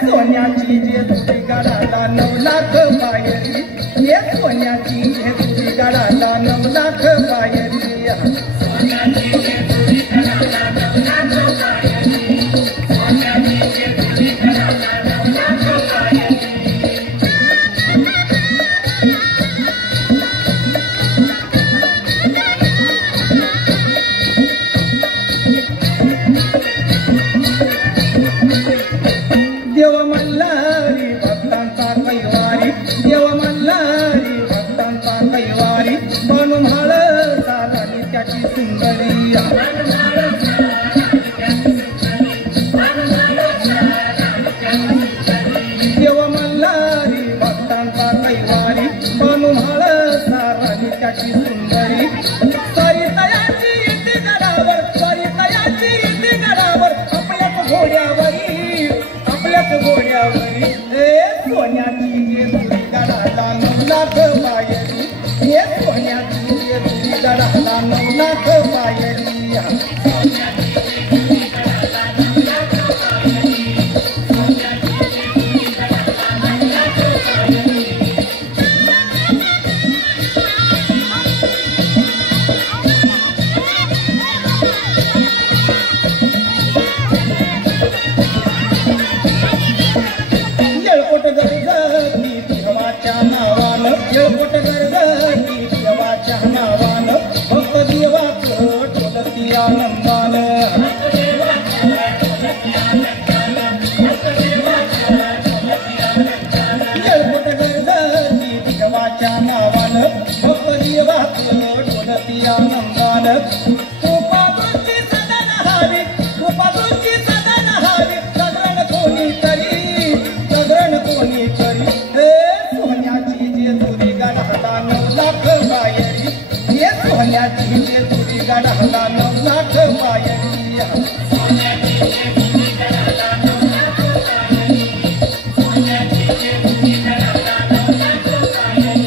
सोन्याची जेजुरी गडाला 9 लाख पायरी ये सोन्याची जेजुरी गडाला 9 लाख पायरी सोन्याची जेजुरी गडाला 9 लाख पायरी सोन्याची जेजुरी गडाला 9 लाख पायरी देव मल्हारी भक्तांचा कैवारी देव मल्हारी भक्तांचा कैवारी बनमाळ सारानी त्याची सुंदरी देव मल्हारी भक्तांचा कैवारी बनमाळ सारानी त्याची सुंदरी सरितयाची येते गडावर सरितयाची येते गडावर आपल्याच घोड्यावरी गोड्यावरी सोन्याची जेजुरी गडाला 9 लाख पायरी हे सोन्याची जेजुरी गडाला 9 लाख पायरी येळकोट गरगती देवाच्या नावानं येळकोट गरगती देवाच्या नावानं भक्त देवाचं ढोलती आनंदानं येळकोट गरगती देवाच्या नावानं भक्त देवाचं ढोलती आनंदानं कृपादृष्टी सदा राहावी कृपादृष्टी सदा राहावी सगळं कोणी तरी सोन्याची जेजुरी गडाला 9 लाख पायरी हे सोन्याची जेजुरी गडाला 9 लाख पायरी सोन्याची जेजुरी गडाला 9 लाख पायरी सोन्याची जेजुरी गडाला 9 लाख पायरी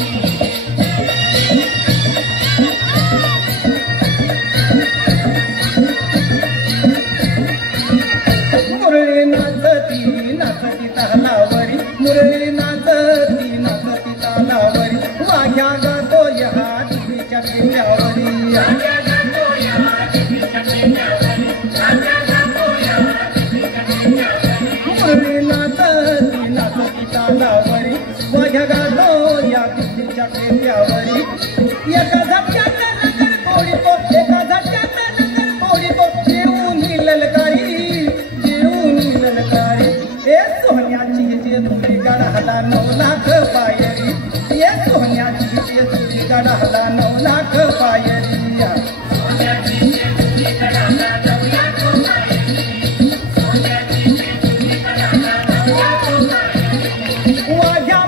मुरळी नाचती नाचती तालावरी मुरळी नाचती नाचती तालावरी वाघ्या गातो या देवीच्या टेक्यावरी मुरळी नाचती नाचती तालावरी वाघ्या गातो या देवीच्या टेक्यावरी एका झटक्यात नगर तोडितो एका झटक्यात नगर तोडितो देऊन ललकारी सोन्याची जेजुरी गडाला 9 लाख पायरी ये सोन्याची जेजुरी गडाला 9 लाख पायरी सोन्याची जेजुरी गडाला 9 लाख पायरी सोन्याची जेजुरी गडाला 9 लाख पायरी वाघ्या